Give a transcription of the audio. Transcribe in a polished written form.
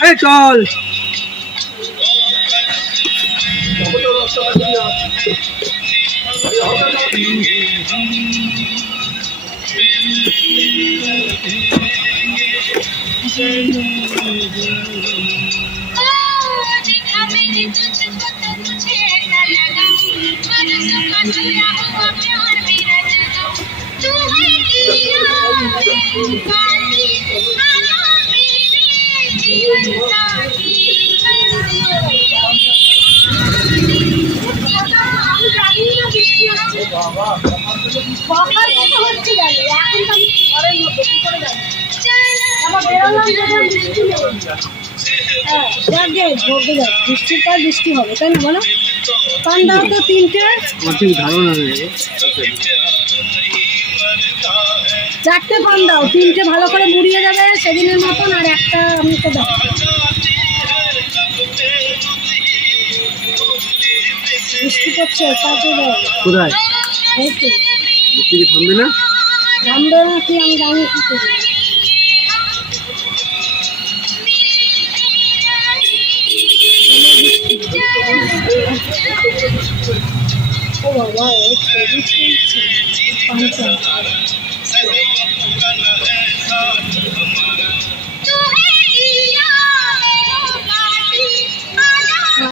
হ্যাঁ চল বৃষ্টির পর বৃষ্টি হবে তাই না বলো? পান দাও তো তিনটে, ধারণা চারটে পান দাও, তিনটে ভালো করে মুড়িয়ে যাবে সেদিনের মতন, আর একটা আমি তো দাও। বৃষ্টি করছে তাতে দাও। কোথায় বৃষ্টি কি থামবে না? থামবে না কি আমি জানি কি করবো। ও বাবা,